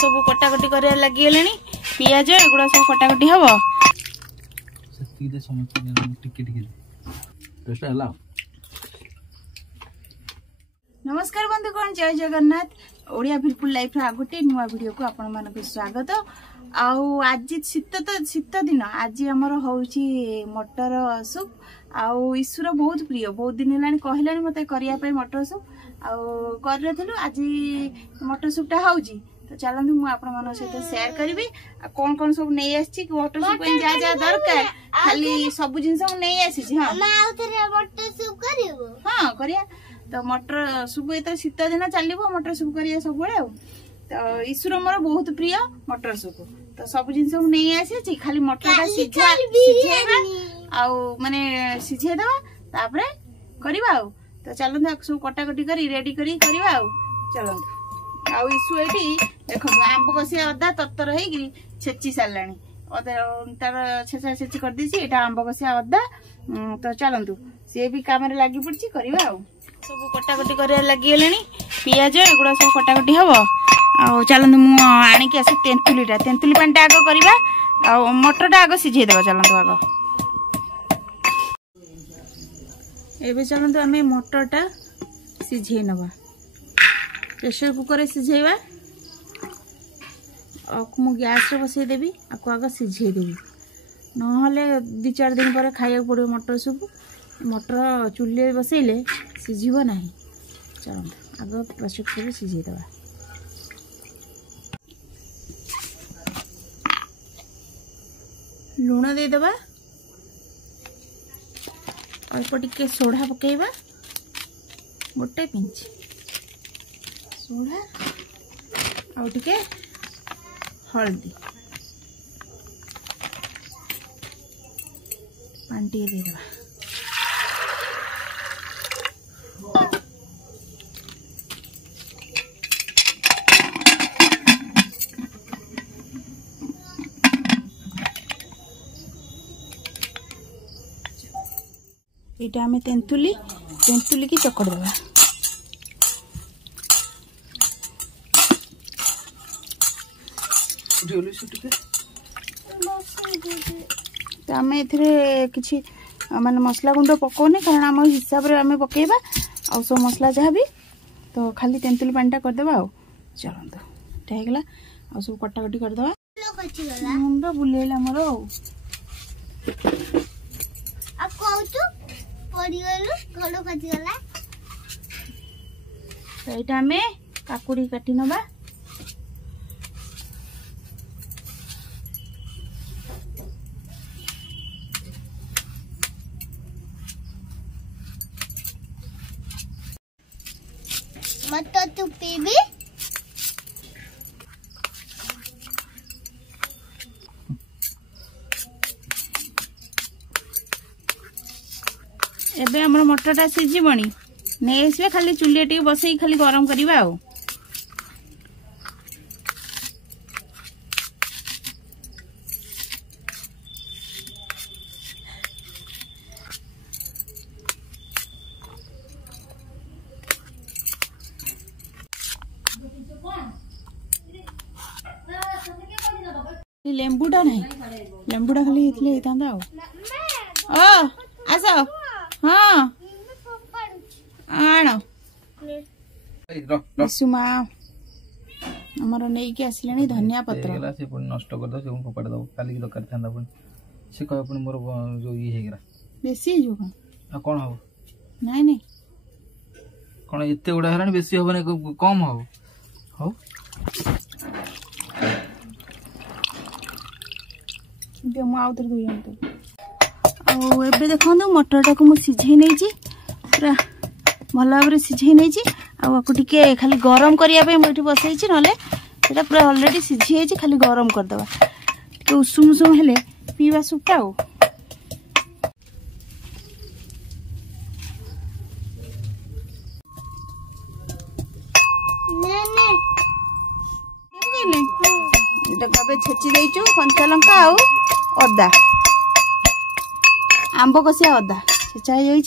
सब कटाकटी कर लगे पियाज एगुड़ा सब कटाकटी हम नमस्कार बंधुगण जय जगन्नाथ ओडिया बिल्कुल लाइफ गोटे नुआ वीडियो को आपण मानक स्वागत आज शीत दिन आज आमर होची मटर सूप आउ ईश्वर बहुत प्रिय बहुत दिन है कहला मत करने मटर सूप आलु आज मटर सूपटा होची तो चलते मुझे सहित शेयर करी कौन कौन सब नहीं आसी मटर सूप जहाँ जहाँ दरकार खाली सब जिन नहीं आसी हाँ करिया तो मटर सूप ये शीत दिन चलो मटर सूप करिया सब तो ईश्वर मोर बहुत प्रिय मटर सूप तो सब जिन नहीं आसी खाली मटर माने सिझेदवा तापरे करवा तो चलते सब कटाकटी कर रेडी कर चलते आउ ईशु ये देख आंब कषिया अदा तरतर हो छेची सारा तार छेचा छेची करदे यहाँ आंब कषिया अदा तो चलतु सी भी कम लगी पड़ी करवा सब कटाकटी कर लगे पियाज एगुड़ा सब कटाकटी हम चलतु मुझे आस तेंतुली पानी आग करवा मटरटा आग सिझेदेवा चलतु आग एबे चलतु आम मटरटा सिझे नवा प्रेशर कुकर सिझेवा मु गैस बसईदेवी आपको आग सिझेदेवी ना दि चार दिन पर खाया पड़ो मटर सूप मटर चूल्हे बसैले सिझब ना चलते आग प्रेशर कुकर सिझेदेवा लुण देदेवा अल्प टिके सोढ़ा पकेबा गोटे पिंच सोढ़ा आउ टिके हल्दी पानी टे देदेवा यहाँ आम तेंतुली की चकड़ देवा तो आम ए माने मसला गुंड पकाउने कारण आम हिसाब से आम पकेबा आ सब मसला जहाँ भी तो खाली तेंतुली पानी करदेवा चलते होगा आ सब कटाकटी करदेवा मुंड बुलेला मोर तो आम काकुड़ी काटी नवा मत तू पीबी एबे हमर मटरटा सिझिबणी नहीं आसबे खाली चूल्हे टी बसई खाली गरम करवा लेंबूटा नहीं लेंबूटा खाली होता ओ आस हाँ आण सुमा हमर नहीं के आसिलानी धनिया पत्र से नष्ट कर दो से फोपाड़ दो काली की दरकार थांदा पुन से कह पुन मोर जो ई हेगरा बेसी जो आ कोन हो नहीं नहीं कोन एते उडा हरानी बेसी होबने कम हो दे मु आउतर धोयंतो आ एबे देखो मटरटा को मु सिझे नहीं पूरा भल भाव सिझे नहीं आपको टिके खाली गरम करने मुझे बसई ना पूरा अलरेडी सिझी खाली गरम करदे टे उषुम उषुम हेले पीवा सूपटा छेची देचु कंचा लंका आउ अदा आंब कषिया अदा छेचा हो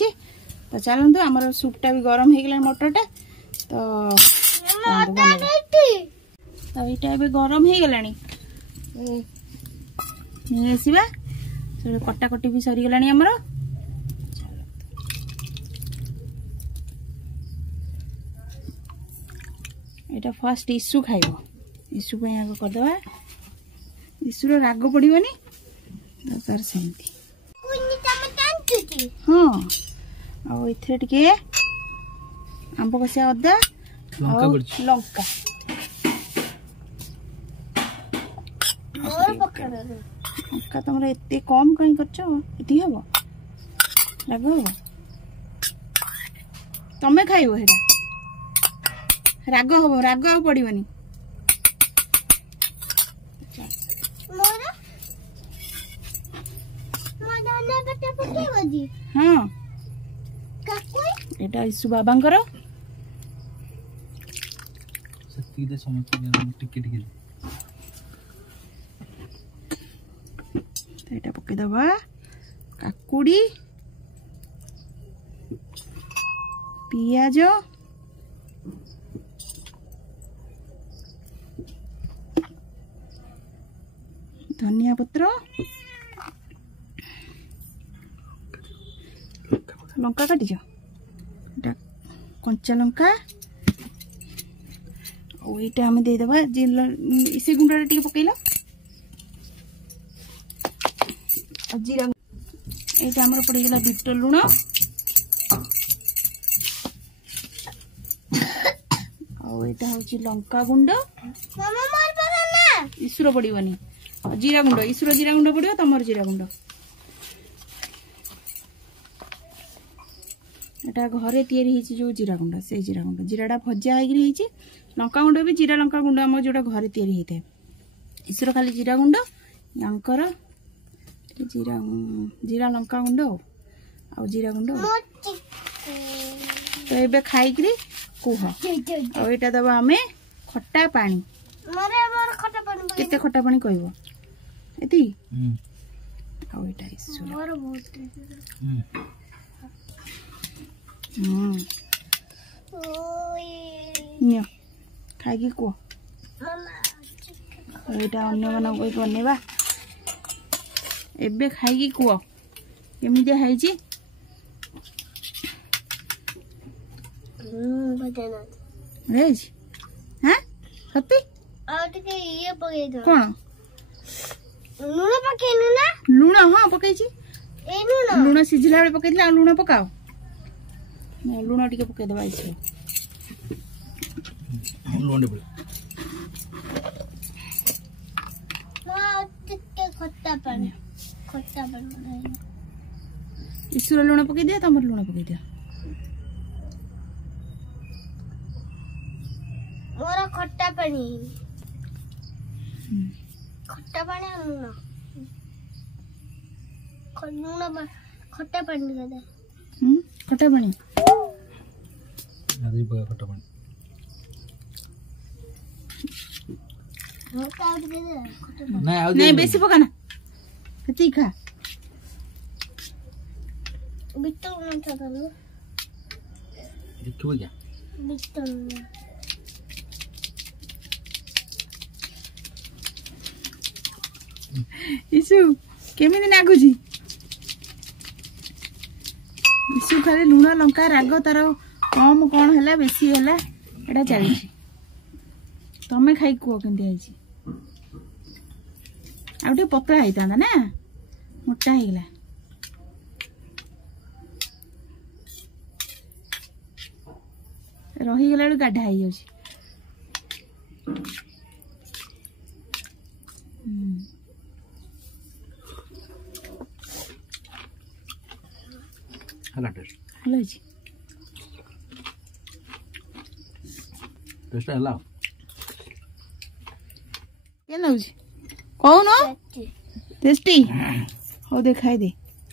तो चलते आमर सूपटा भी गरम हो गला मटरटा तो तो यहाँ ए गरम हो गला नहीं आसवा कटाकटी भी सरीगला आमर यहाँ फास्ट इशू खाइब इशू आग करदे इशूर राग पड़ोनी तार सेमती हाँ आए आंब कषिया अदा लंका लंका तुम एत कम कहीं करती हम राग हम तमें खाइब है राग हम राग आ पड़ोनी हाँ एटा इशू बाबांकर एटा पकेदबा काकुड़ी पियाज धनिया पत्र लंका काटिज कंचा लंका यहाँ आम देदेबा इसे गुंडा टे पकईल जीरा यहाँ आमर पड़गला बिट लुण आटा हूँ लंका गुंड इशूर पड़ोनी जीरा गुंड इशूर जीरा गुंड पड़ो तुम जीरा गुंड एटा घरे तैयारी जो जीरा गुंड से जीरा गुंड जीराटा भजा होगी लंका गुंड भी जीरा लंका गुंड आम जोटा घरे तैयारी होता है इशूर खाली जीरा गुंड यांकर जीरा जीरा लंका गुंड आ जीरा गुंड तो ये खाई कह आईटा दबा आम खटा पानी केते खटा पानी कहब ये खाई कह यहाँ अन्य मान बनवा एबे खाई कह केमी खाई हाँ सती कौन लुण हाँ पकई लुण सिझला बेले पकई आ लुण पकाओ लुण टे पकईदे इसे इशूर लुण पकई दिया तुम लुण पकई दिया मोर खट्टा पानी लुण लुण खट्टा पानी दे खट्टा पानी खट्टा पानी नहीं बेसी पकाना खा देखिए क्या इशू केमी नागुची इशू खाली लुण लंका राग तार कम कौन है बेसी है एटा चली तमें खाई कह के आउटे पतला होता ना मोटा होगला रहीगला बेलू गाढ़ा हो कौन टेस्टी हो दे खाई दे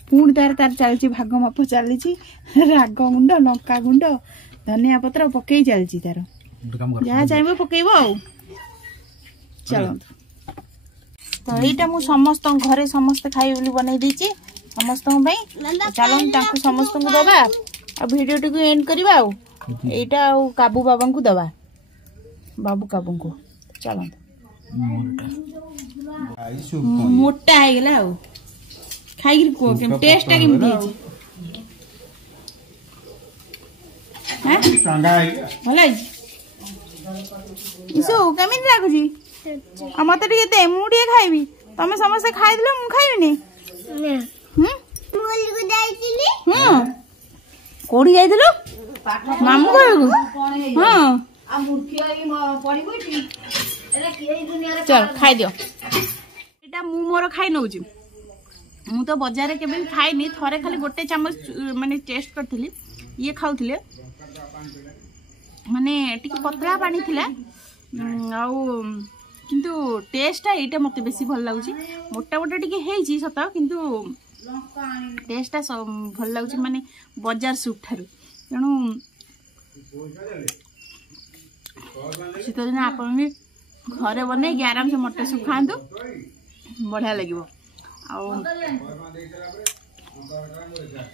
पुणी तार तार चलती भाग माप चली राग गुंड लंका गुंड धनिया पत्र पकई चलती तार जहाँ चाहिए पकईब आ चलो तो यहीटा मु समस्त घरे समस्त खाई बोली बनई देछि समस्त चलो समस्त को दबा आ वीडियो टी एंड करवा एटा काबू बाबा को दबा बाबू काबू को चलो। मोटा ହେଇଗଲା ଆଉ ଖାଇକି କୁହ କେମିତି ଟେଷ୍ଟଟା କେମିତି ହେଇଛି ଭଲ ହେଇଛି ଇସୁ କେମିତି ଲାଗୁଛି ଆଉ ମତେ ଟିକେ ଦେ ମୁଁ ଟିକେ ଖାଇବି ତମେ ସମସ୍ତେ ଖାଇଦେଲ ମୁଁ ଖାଇବିନି କୋଉଠି ଯାଇଥିଲୁ ମାମୁଁ ଘରକୁ ହଁ चल खाई दियो एटा मु मोर खाई नउची मु तो बाजार केबे खाइनी थरे खाली गोटे चम्मच माने टेस्ट करथिली ये खाउथिले माने टिक पतला पानी थिला आउ किंतु टेस्ट एटा मते बेसी भल लागुची मोटा मोटा टिके हेची सत किंतु टेस्ट भल लागुची माने बाजार सूप थारु तेनु शीत दिन आप भी घरे बन आराम से मटर सूप खातु बढ़िया लगे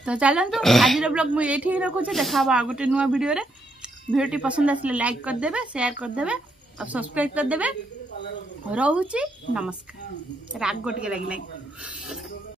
तो चलतु आज ब्लॉग मुझे ये रखुचे देखा आ गोटे नुआ वीडियो पसंद आसले लाइक करदे शेयर करदे और सब्सक्राइब करदे रोची नमस्कार राग टे लगे।